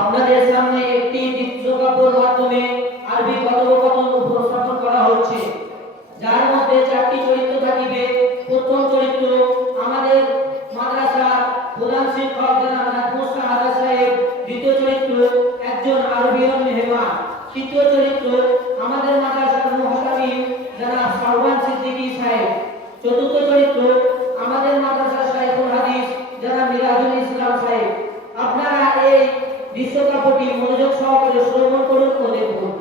আপনাদের সামনে একটি চিত্রকল্পের মাধ্যমে আরবি কথোপকথন উপস্থাপন করা হচ্ছে, যার মধ্যে চারটি চরিত্র থাকিবে। প্রথম চরিত্র আমাদের মাদ্রাসার প্রধান শিক্ষক জনাব নাজমুল শাহাদা সাহেব। দ্বিতীয় চরিত্র একজন আরবিয়ান মেহমান। তৃতীয় চরিত্র আমাদের মাদ্রাসার মুহতামিম জনাব শাহওয়ান সিদ্দিকী সাহেব। চতুর্থ চরিত্র আমাদের মাদ্রাসার শাইখুল হাদিস জনাব মিরাজুল ইসলাম সাহেব। আপনারা এই দৃশ্যকল্পটি মনোযোগ সহকারে শ্রবণ করুন ও দেখুন।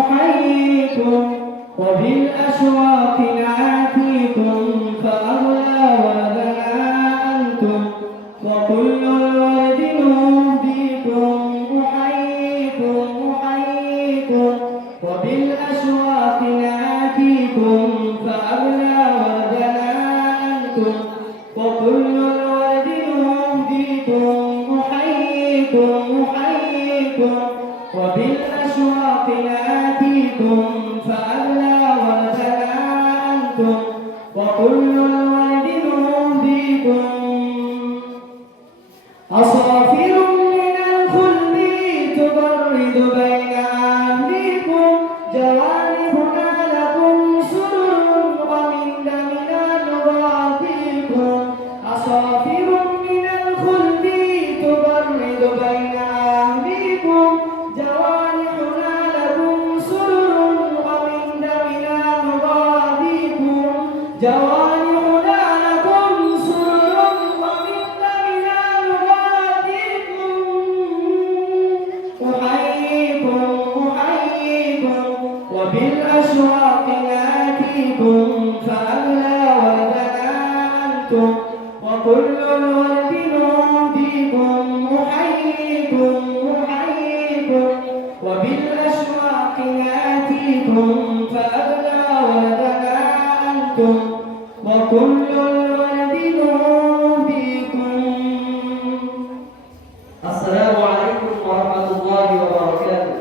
أحييكم وبالأشواق نعاتيكم فأغلى ولدنا أنتم وكل الورد نهديكم. أحييكم وبالأشواق نعاتيكم فأغلى ولدنا أنتم وكل الورد نهديكم. أحييكم وبالأشواق نأتيكم فأغلى ولدنا أنتم وكل الورد نهديكم. أصافر من الخلد تبرد بين أهليكم جوانبنا لكم سرر ومن دمنا نغاتيكم. أصافر من الخلد تبرد بين أهليكم جوانحنا لكم سرر ومن دمنا نغاديكم. جوانحنا لكم سرر ومن دمنا نغاديكم. أحييكم وبالأشواق نأتيكم فأغلى ولدنا أنتم وكل الورد نهديكم. أحييكم وبالأشواق نأتيكم فأغلى ولدنا أنتم وكل الورد نهديكم. السلام عليكم ورحمة الله وبركاته.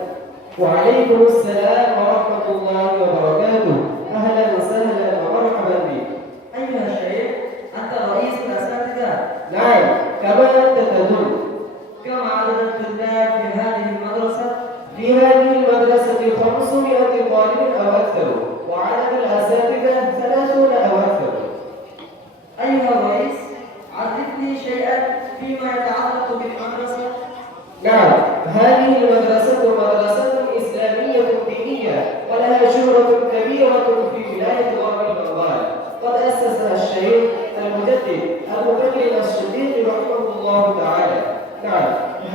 وعليكم السلام ورحمة الله وبركاته. أهلا وسهلا ومرحبا بك. أيها الشيخ، أنت رئيس الأساتذة. نعم، كما أنت تدل. كم عدد الطلاب في هذه المدرسة؟ في هذه المدرسة 500 طالب أو أكثر، وعدد الأساتذة 30 أو أكثر. أيها الرئيس، عرفني شيئا فيما يتعلق بالمدرسة. نعم، هذه المدرسة مدرسة إسلامية دينية ولها شهرة كبيرة في ولاية غرب البنغال. قد أسسها الشيخ المجدد أبو بكر الصديق رحمه الله تعالى. نعم،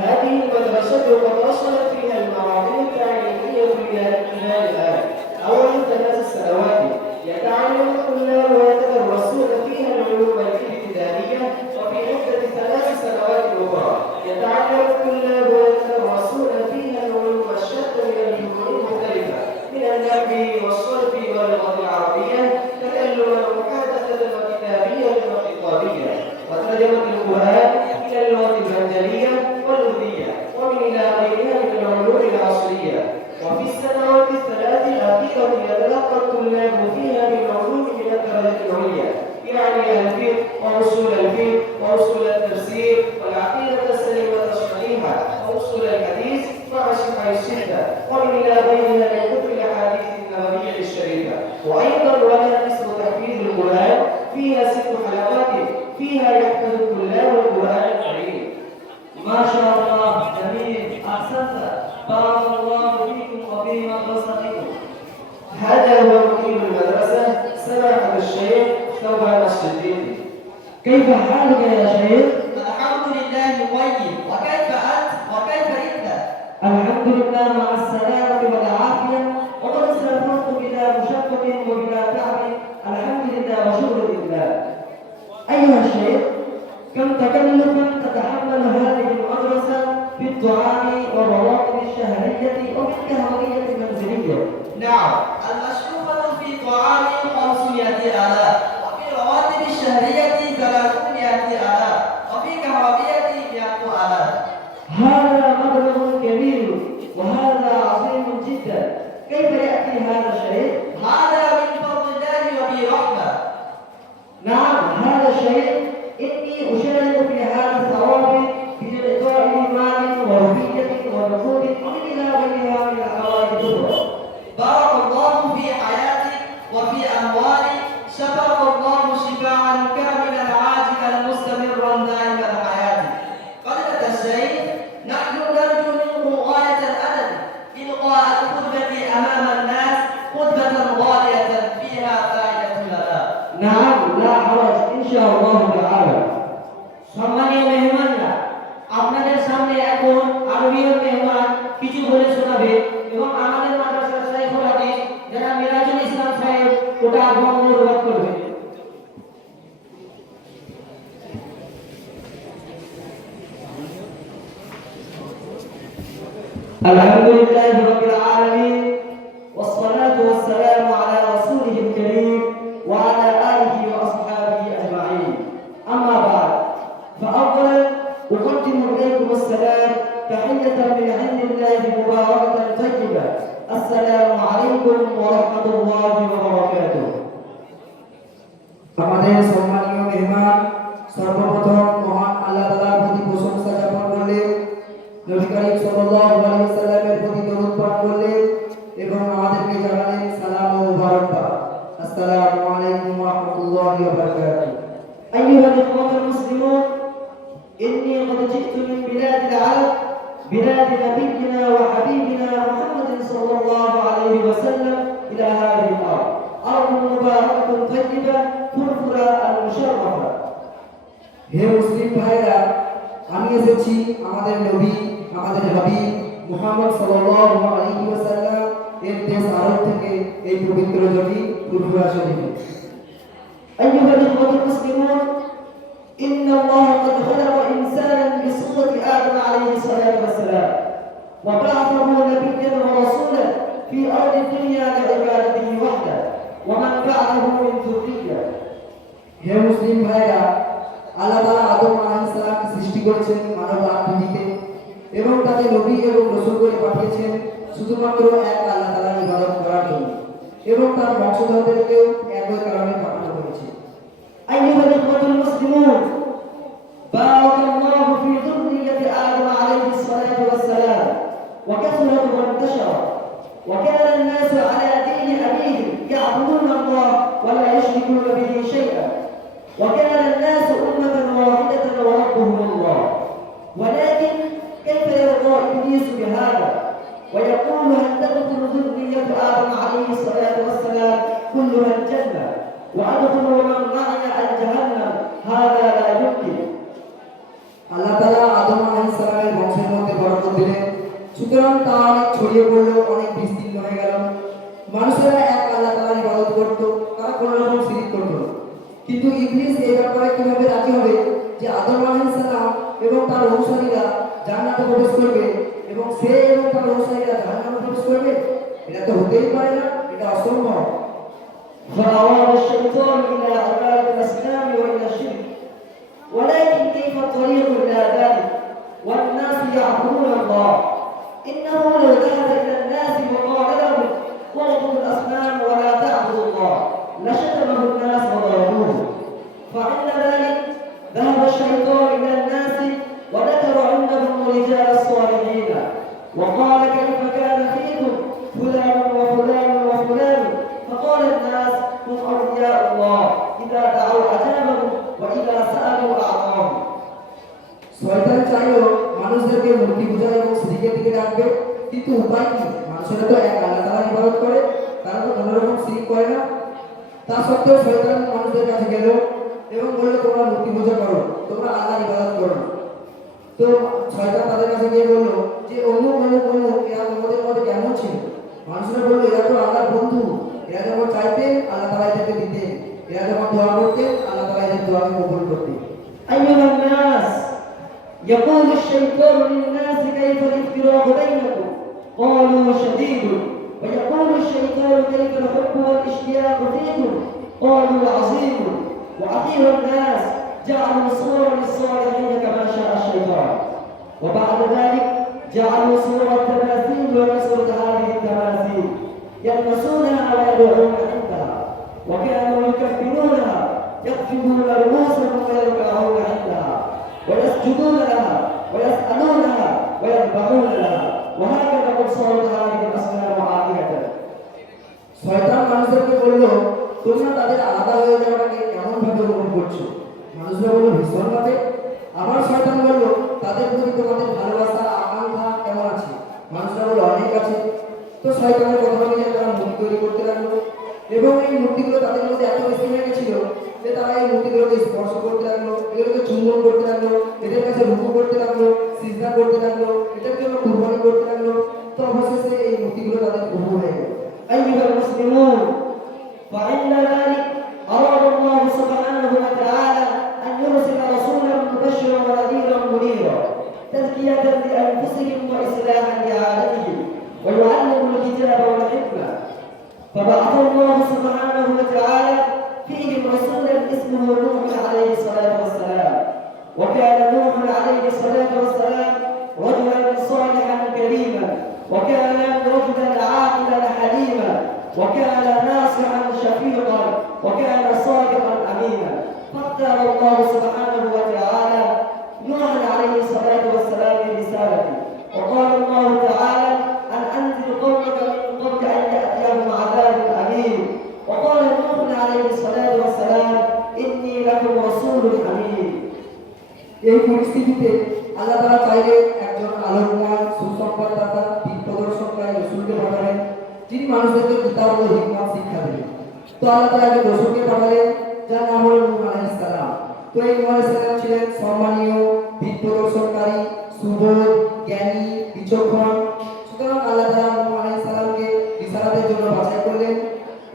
هذه المدرسة قد وصلت فيها المراحل التعليمية إلى الآن. أول 3 سنوات يتعلم الطلاب ويتدرسون فيها العلوم الابتدائية، وفي مدة 3 سنوات أخرى يتعلم الطلاب ويتدرسون فيها العلوم الشتى من الفنون المختلفة، من النحو والصرف واللغة العربية، تكلما ومحادثة وكتابية وخطابية، وترجمة القرآن إلى اللغة البنجلية والأردية ومن إلى غيرها من العلوم العصرية. وفي السنوات ال3 الأخيرة يتلقى الطلاب فيها بالعلوم من الدرجة العليا، يعني الفقه وأصول الفقه وأصول التفسير والعقيدة السليمة الصحيحة وأصول الحديث مع شرح الستة، ومن إلى غيرها من كتب الأحاديث النبوية الشريفة. وأيضا لها قسم تحفيظ القرآن فيها 6 حلقات فيها يحفظ الطلاب القرآن الكريم. ما شاء الله، جميل، أحسنت، بارك الله فيكم وفي مدرستكم. هذا هو مدير المدرسة سماحة الشيخ ثوبان الصديقي. كيف حالك يا شيخ؟ الحمد لله طيب، وكيف أنت وكيف أنت؟ الحمد لله مع السلامة والعافية، وقد سافرت بلا مشقة وبلا تعب، الحمد لله وشكر لله. أيها الشيخ، كم تكلفا تتحمل هذه المدرسة في الطعام والرواتب الشهرية وفي الكهربية المنزلية؟ نعم، المصروفة في طعام 500,000، وفي الرواتب الشهرية 300,000، وفي كهربية 100,000. هذا مبلغ كبير وهذا عظيم جدا. كيف يأتي هذا الشيء؟ وفي أموالي شفاك الله شفاعا كاملا عاجلا مستمرا دائم الحياة. فضيلة الشيخ، نحن نرجو منه غاية الأدب إلقاء الخطبة أمام الناس خطبة غالية فيها فائدة لنا. নাম লা হরজ ইনশাআল্লাহ তাআলা। সম্মানীয় মেহমানরা, আপনাদের সামনে এখন আরবীয় মেহমান কিছু বলে শোনাবে এবং আমাদের মাদ্রাসার শাইখুল হাদিস যারা মিরাজুল ইসলাম সাহেব ওটা অনুবাদ করবে। আলহামদুলিল্লাহি রাব্বিল আলামিন والصلاة والسلام على رسوله الكريم وعلى آله وأصحابه أجمعين. أما بعد، فأولا أقدم إليكم السلام تحية من عند الله مباركة طيبة. السلام عليكم ورحمة الله وبركاته. আমাদের সম্মানীয় মেহমান সর্বপ্রথম মহান আল্লাহ তাআলার প্রতি প্রশংসা জ্ঞাপন করলেন, নবী করিম সাল্লাল্লাহু আলাইহি ওয়াসাল্লামের প্রতি দরুদ পাঠ করলেন এবং আমাদেরকে জানালেন সালাম ও মুবারকবাদ। আসসালামু আলাইকুম ওয়া রাহমাতুল্লাহি ওয়া বারাকাতুহু। أيها الإخوة المسلمون، إني قد جئت من بلاد العرب، بلاد نبينا وحبيبنا محمد صلى الله عليه وسلم إلى هذه الأرض، أرض مباركة طيبة فرفرة المشرفة. হে মুসলিম ভাইরা, আমি এসেছি আমাদের নবী, আমাদের হাবিব মুহাম্মদ সাল্লাল্লাহু আলাইহি ওয়াসাল্লাম এর দেশ আরব থেকে এই পবিত্র জমি ফুরফুরা শরীফে। أيها الإخوة المسلمون، إن الله قد خلق إنسانا بصورة آدم عليه الصلاة والسلام، وبعثه نبيا ورسولا في أرض الدنيا لعبادته وحده، ومن بعده من ذرية. হে মুসলিম ভাইরা, আল্লাহ তাআলা আদম আলাইহিস সালামকে সৃষ্টি করেছেন মানব আকৃতিতে এবং তাকে নবী এবং রাসূল করে পাঠিয়েছেন শুধুমাত্র এক আল্লাহ তাআলার ইবাদত করার জন্য এবং তার বংশধরদেরকেও একই কারণে পাঠানো হয়েছে। أيها الإخوة المسلمون، بارك الله في ذرية آدم عليه الصلاة والسلام وكثرت وانتشرت، وكان الناس على دين أبيهم يعبدون الله ولا يشركون به شيئا، وكان الناس أمة واحدة وربهم الله. ولكن كيف يرضى إبليس بهذا ويقول هل تدخل ذرية آدم عليه الصلاة والسلام كلها الجنة وأدخلوا من معي الجهنم؟ هذا لا يمكن. আল্লাহ তাআলা আদম আলাইহিস সালামের বংশের মধ্যে বরকত দিলেন, সুতরাং তা অনেক ছড়িয়ে পড়লো, অনেক বিস্তীর্ণ হয়ে গেল। মানুষেরা এক আল্লাহ তাআলার ইবাদত করত, তারা কোনো রকম শিরক করত না। কিন্তু ইবলিস এই ব্যাপারে কিভাবে রাজি হবে যে আদম আলাইহিস সালাম এবং তার অনুসারীরা জান্নাতে প্রবেশ করবে এবং সে এবং তার অনুসারীরা জাহান্নামে প্রবেশ করবে? এটা তো হতেই পারে না, এটা অসম্ভব। فأراد الشيطان إلى عبادة الأصنام وإلى الشرك، ولكن كيف الطريق إلى ذلك والناس يعبدون الله؟ إنه لو ذهب إلى الناس وقال لهم اعبدوا الأصنام ولا تعبدوا الله لشتمه الناس وضربوه. فعند ذلك ذهب الشيطان إلى الناس وذكر عندهم رجال الصالحين وقال كيف كان فيكم فلان وفلان وفلان، فقال الناس هم أولياء الله إذا دعوا أجابهم وإذا سألوا أعطاهم. শয়তান চাইলো মানুষদেরকে মূর্তি পূজা এবং শিরকের দিকে ডাকবে, কিন্তু উপায় কি? মানুষেরা তো এক আল্লাহ তাআলার ইবাদত করে, তারা তো কোনো রকম শিরক করে না। তা সত্ত্বেও শয়তান মানুষদের কাছে গেল এবং বলল তোমরা মূর্তি পূজা করো, তোমরা আল্লাহর ইবাদত করো না। তো শয়তান তাদের কাছে গিয়ে বলল যে অমুক অমুক অমুক এরা তোমাদের মধ্যে কেমন ছিল? মানুষরা বলল এরা তো আল্লাহর বন্ধু, এরা যখন চাইতেন আল্লাহ তাআলা এদেরকে দিতেন, এরা যখন দোয়া করতেন আল্লাহ তাআলা এদের দোয়াকে কবুল করতেন। أيها الناس، يقول الشيطان للناس كيف الافتراق بينكم؟ قالوا شديد. ويقول الشيطان كيف الحب والاشتياق فيكم؟ قالوا عظيم. وأخيرا الناس جعلوا صورا للصالحين كما شاء الشيطان، وبعد ذلك جعلوا صور التماثيل ونصرة هذه التماثيل يلمسونها ويدعون عندها، وكانوا يكفرونها يخفضون رؤوسهم ويركعون عندها ويسجدون لها ويسألونها ويذبحون لها، وهكذا قد صارت هذه الأصنام عاقبة. শয়তান মানুষদেরকে বলল তোমরা তাদের আলাদা হয়ে যাওয়াটাকে কেমন ভাবে গ্রহণ করছো? মানুষরা বলল ভীষণভাবে। আবার শয়তান বলল তাদের প্রতি তোমাদের ভালোবাসা আকাঙ্ক্ষা কেমন আছে? মানুষরা বলল অনেক আছে। তো শয়তানের কথা অনুযায়ী তারা মূর্তি তৈরি করতে লাগলো এবং এই মূর্তিগুলো তাদের মধ্যে এত বেশি হয়ে গেছিল যে তারা এই মূর্তিগুলোকে স্পর্শ করতে লাগলো, এগুলোকে চুম্বন করতে লাগলো, এদের কাছে রুকু করতে লাগলো, সিজদা করতে লাগলো, এটার জন্য কুরবানি করতে লাগলো। তো অবশেষে এই মূর্তিগুলো তাদের প্রভু হয়ে গেল। أيها المسلمون، فعند ذلك أراد الله سبحانه وتعالى أن يرسل رسولا مبشرا ونذيرا منيرا تزكية لأنفسهم وإصلاحا لعادتهم ويعلم الكتاب والحكمة. فبعث الله سبحانه وتعالى فيهم رسولا اسمه نوح عليه الصلاة والسلام. وكان نوح عليه الصلاة والسلام رجلا صالحا كريما، وكان رجلا عاقلا حليما، وكان ناصحا شفيقا، وكان صادقا امينا. فاختار الله سبحانه وتعالى نوحا عليه الصلاه والسلام برسالته. وقال الله تعالى ان انذر قومك من قبل ان ياتيهم عذاب اليم. وقال نوح عليه الصلاه والسلام اني لكم رسول امين. এই পরিস্থিতিতে আল্লাহ তাআলা চাইলে একজন আলোকমান সুসংবাদদাতা দিক প্রদর্শনকারী রাসূলকে পাঠালেন, যিনি মানুষদেরকে কিতাব ও হিকমত শিক্ষা দেবেন। তো আল্লাহ তাআলা একজন রাসূলকে পাঠালেন যার নাম হলো নূহ আলাইহিস সালাম। তো এই নূহ আলাইহিস সালাম ছিলেন সম্মানীয়, দিক প্রদর্শনকারী, সুবোধ, জ্ঞানী, বিচক্ষণ। সুতরাং আল্লাহ তাআলা নূহ আলাইহিস সালামকে রিসালাতের জন্য বাছাই করলেন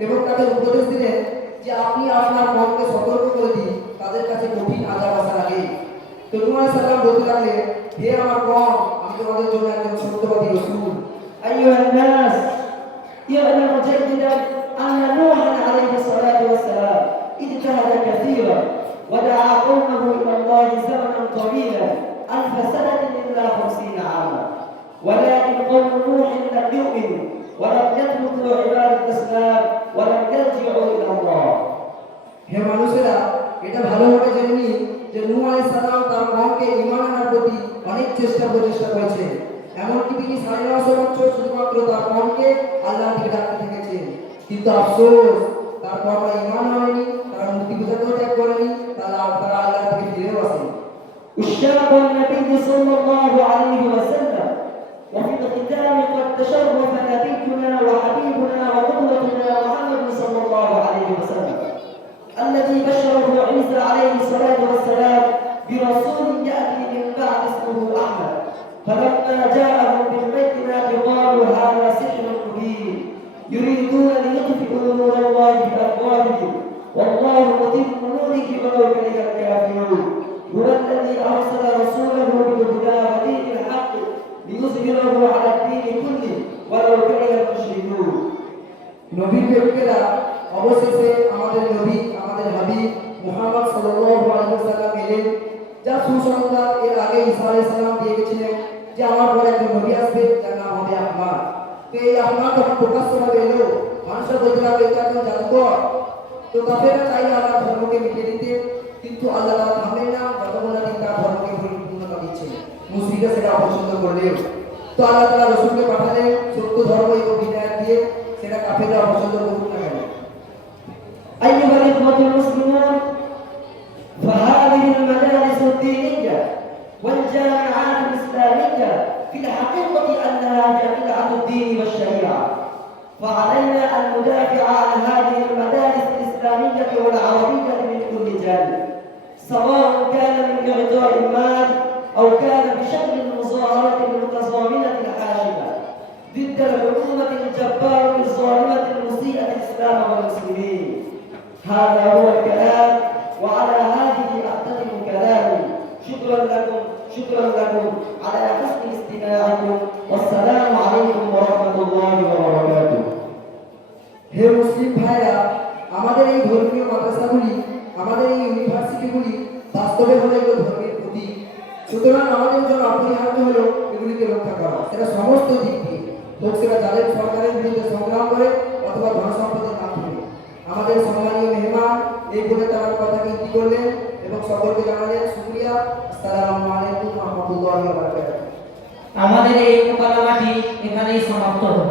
এবং তাকে উপদেশ দিলেন যে আপনি আপনার কওমকে সতর্ক করে দিন তাদের কাছে কঠিন আযাব আসার আগে। তো নূহ আলাইহিস সালাম বলতে লাগলেন, হে আমার কওম, আমি তোমাদের জন্য একজন সত্যবাদী রাসূল। أيها الناس، اعلم جيدا أن نوحا عليه الصلاة والسلام اجتهد كثيرا ودعا قومه إلى الله زمنا طويلا 1000 سنة إلا 50 عاما، ولكن قوم نوح لم يؤمنوا ولم يتركوا عبادة الأصنام ولم يرجعوا إلى الله. হে মানুষেরা, এটা ভালোভাবে জেনে নিন যে নূহ আলাইহিস সালাম তার কওমকে ঈমান আনার প্রতি অনেক প্রচেষ্টা করেছেন। এমনকি তিনি 950 বছর শুধুমাত্র তার কওমকে আল্লাহর দিকে ডাকতে থেকেছেন। কিন্তু আফসোস, তার কওমরা ঈমান আনেনি, তারা মূর্তি পূজাকেও ত্যাগ করেনি, তারা আল্লাহর দিকে ফিরেও আসেনি। اشتاق النبي صلى الله عليه وسلم، وفي الختام قد تشرف نبينا وحبيبنا وقدوتنا محمد صلى الله عليه وسلم الذي بشره عيسى عليه الصلاة والسلام برسول يأتي من بعد اسمه أحمد. فلما جاءهم بالبينات قالوا هذا سحر مبين يريدون ليطفئوا نور الله بأفواههم والله متم نوره ولو كره الكافرون. هو الذي أرسل رسوله بالهدى ودين الحق ليظهره على الدين كله ولو كره المشركون. নবীর প্রেমিকেরা অবশেষে আমাদের নবী, আমাদের হাবিব মুহাম্মদ সাল্লাল্লাহু আলাইহি ওয়াসাল্লাম এলেন, যা সুসংবাদ এর আগে ঈসা আলাইহিস সালাম দিয়ে গেছিলেন যে আমার পরে একজন নবী আসবে যার নাম হবে আহমদ। তো এই আহমদ যখন প্রকাশ্যভাবে এলো, মানুষরা বলতে লাগলো এটা একজন জাদুকর। তো কাফেররা চাইলে আল্লাহর ধর্মকে মিটিয়ে দিতে, কিন্তু আল্লাহ তাআলা থামলেন না যতক্ষণ না তিনি তার ধর্মকে পরিপূর্ণতা দিচ্ছেন। মুশরিকরা সেটা অপছন্দ করলেও তো আল্লাহ তাআলা রাসূলকে পাঠালেন সত্য ধর্ম এবং হিদায়াত দিয়ে, সেটা কাফেররা অপছন্দ করুক না কেন। أيها الإخوة المسلمون، فهذه المدارس الدينية والجامعات الإسلامية في الحقيقة أنها جامعة الدين والشريعة، فعلينا أن ندافع عن هذه المدارس الإسلامية والعربية من كل جانب، سواء كان من إعطاء المال أو كان بشكل المظاهرة المتضامنة الحاشمة ضد الحكومة الجبارة الظالمة المسيئة الإسلام والمسلمين. هذا هو الكلام، وعلى هذه أختتم كلامي. شكرا لكم على حسن استماعكم، والسلام عليكم ورحمة الله وبركاته. হে মুসলিম ভাইরা, আমাদের এই ধর্মীয় মাদ্রাসাগুলি, আমাদের এই ইউনিভার্সিটিগুলি বাস্তবে হলো এগুলো ধর্মের প্রতীক। সুতরাং আমাদের জন্য অপরিহার্য হলো এগুলিকে রক্ষা করা, সেটা সমস্ত দিক দিয়ে হোক, সেটা যাদের সরকারের বিরুদ্ধে সংগ্রাম করে অথবা ধনসম্পদের মাধ্যমে। আমাদের সম্মানীয় মেহমান এই বলে তার কথাকে ইতি করলেন এবং সকলকে জানালেন শুকরিয়া। আসসালামু আলাইকুম ওয়া রাহমাতুল্লাহি ওয়া বারাকাতুহু। আমাদের এই মোকালামাটি এখানেই সমাপ্ত হলো।